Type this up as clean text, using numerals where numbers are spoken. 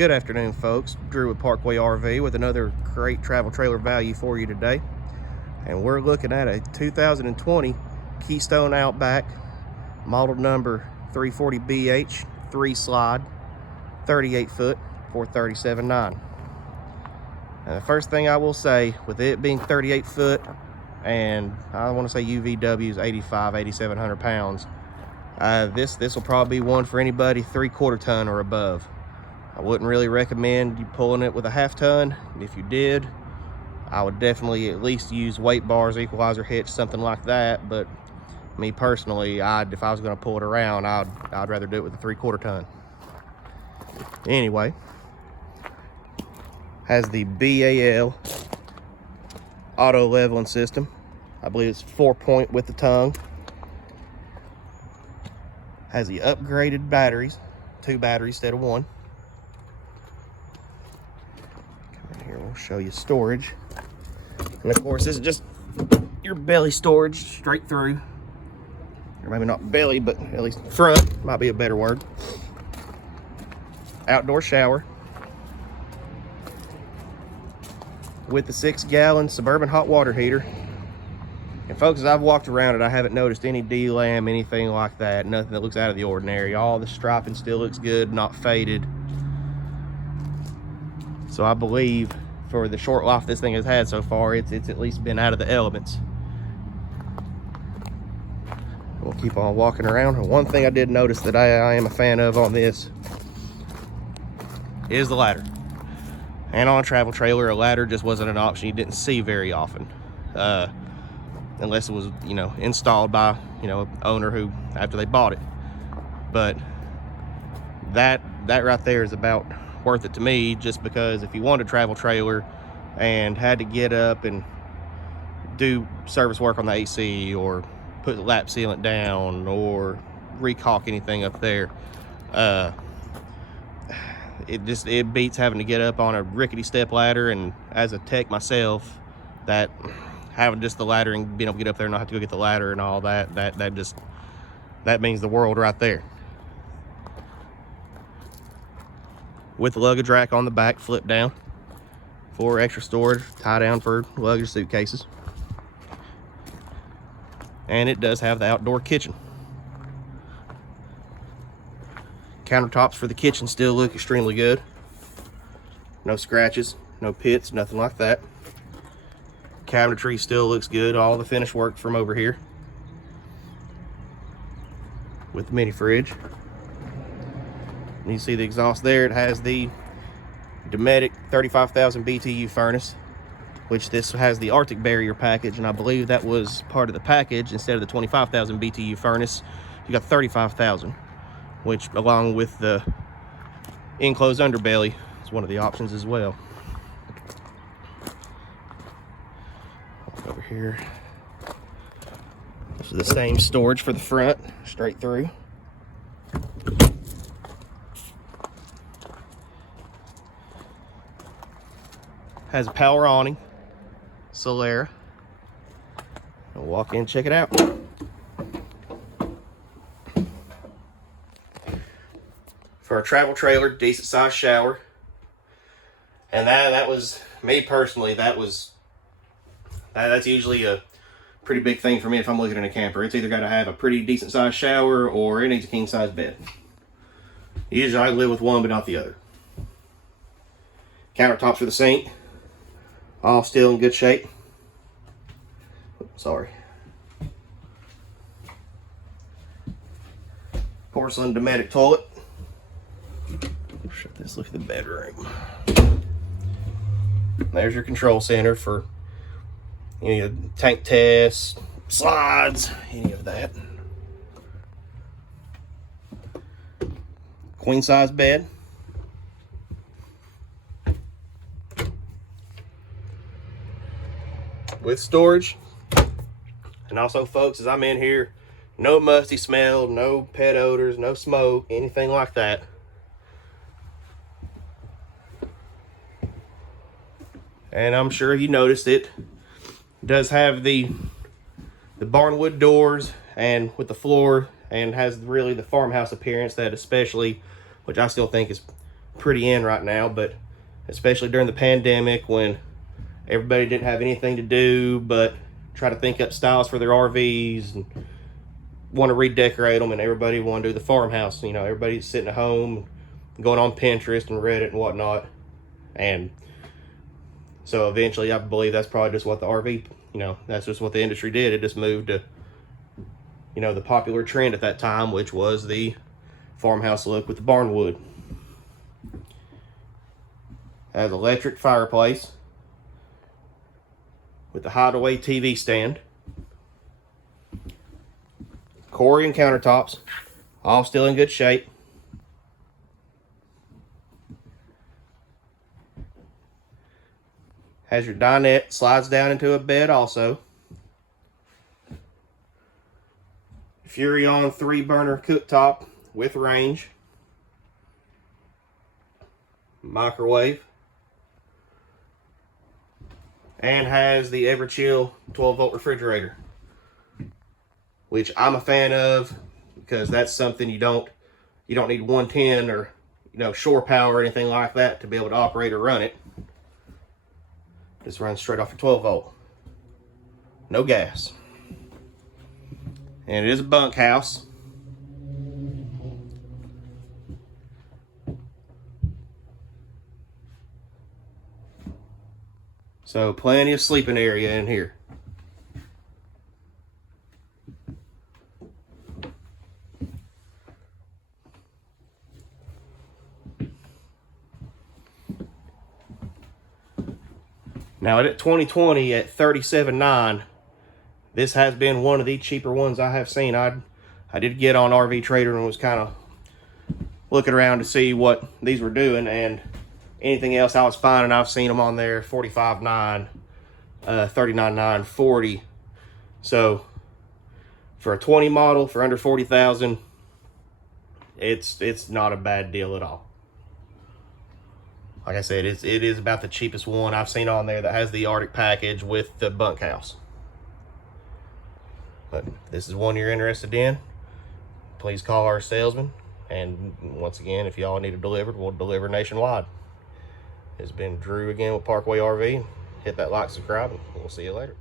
Good afternoon, folks. Drew with Parkway RV with another great travel trailer value for you today. And we're looking at a 2020 Keystone Outback, model number 340BH, 3-slide, 38 foot for $37,900. And the first thing I will say, with it being 38 foot, and I want to say UVW is 8,700 pounds, this will probably be one for anybody 3/4 ton or above. I wouldn't really recommend you pulling it with a 1/2 ton. If you did, I would definitely at least use weight bars, equalizer hitch, something like that. But me personally, if I was going to pull it around, I'd rather do it with a 3/4 ton. Anyway, has the BAL auto leveling system. I believe it's 4-point with the tongue. Has the upgraded batteries, 2 batteries instead of 1. Come in here, we'll show you storage. And of course, this is just your belly storage straight through. Or maybe not belly, but at least front might be a better word. Outdoor shower with the 6-gallon Suburban hot water heater. And folks, as I've walked around it, I haven't noticed any D-lam, anything like that. Nothing that looks out of the ordinary. All the striping still looks good, not faded. So I believe for the short life this thing has had so far, it's at least been out of the elements. We'll keep on walking around. And one thing I did notice that I am a fan of on this is the ladder. And on a travel trailer, a ladder just wasn't an option you didn't see very often. Unless it was, installed by, owner who, after they bought it. But that right there is about worth it to me, just because if you wanted a travel trailer and had to get up and do service work on the AC or put the lap sealant down or recaulk anything up there, it beats having to get up on a rickety step ladder. And as a tech myself, that having just the ladder and being able to get up there and not have to go get the ladder and all that means the world right there. With the luggage rack on the back, flip down for extra storage, tie down for luggage suitcases. And it does have the outdoor kitchen. Countertops for the kitchen still look extremely good. No scratches, no pits, nothing like that. Cabinetry still looks good. All the finish work from over here. With the mini fridge. And you see the exhaust there. It has the Dometic 35,000 BTU furnace, which this has the Arctic barrier package, and I believe that was part of the package. Instead of the 25,000 BTU furnace, you got 35,000, which along with the enclosed underbelly is one of the options as well. Over here, this is the same storage for the front, straight through. Has a power awning, Solera. I'll walk in and check it out. For a travel trailer, decent sized shower. And that was, me personally, that's usually a pretty big thing for me if I'm looking at a camper. It's either got to have a pretty decent sized shower or it needs a king size bed. Usually I live with one but not the other. Countertops for the sink, all still in good shape. Sorry. Porcelain Dometic toilet. Shut this, look at the bedroom. There's your control center for any of the tank tests, slides, any of that. Queen size bed. With storage. And also, folks, as I'm in here, no musty smell, no pet odors, no smoke, anything like that. And I'm sure you noticed it does have the barnwood doors and with the floor, and has really the farmhouse appearance that, especially, which I still think is pretty in right now, but especially during the pandemic when everybody didn't have anything to do but try to think up styles for their RVs and want to redecorate them, and everybody want to do the farmhouse. You know, everybody's sitting at home going on Pinterest and Reddit and whatnot. And so eventually I believe that's probably just what the RV, you know, that's just what the industry did. It just moved to, you know, the popular trend at that time, which was the farmhouse look with the barn wood. Has electric fireplace with the hideaway TV stand. Corian countertops, all still in good shape. Has your dinette, slides down into a bed also. Furrion 3-burner cooktop with range. Microwave. And has the Everchill 12-volt refrigerator, which I'm a fan of because that's something you don't need 110 or, you know, shore power or anything like that to be able to operate or run it. Just runs straight off a 12-volt. No gas. And it is a bunkhouse. So plenty of sleeping area in here. Now at 2020 at $37,900, this has been one of the cheaper ones I have seen. I did get on RV Trader and was kind of looking around to see what these were doing, and anything else I was finding, I've seen them on there $45,900, $39,900, $40,000. So for a 20 model for under $40,000, it's not a bad deal at all. Like I said, it is about the cheapest one I've seen on there that has the Arctic package with the bunkhouse. But if this is one you're interested in, please call our salesman. And once again, if y'all need it delivered, we'll deliver nationwide. It's been Drew again with Parkway RV. Hit that like, subscribe, and we'll see you later.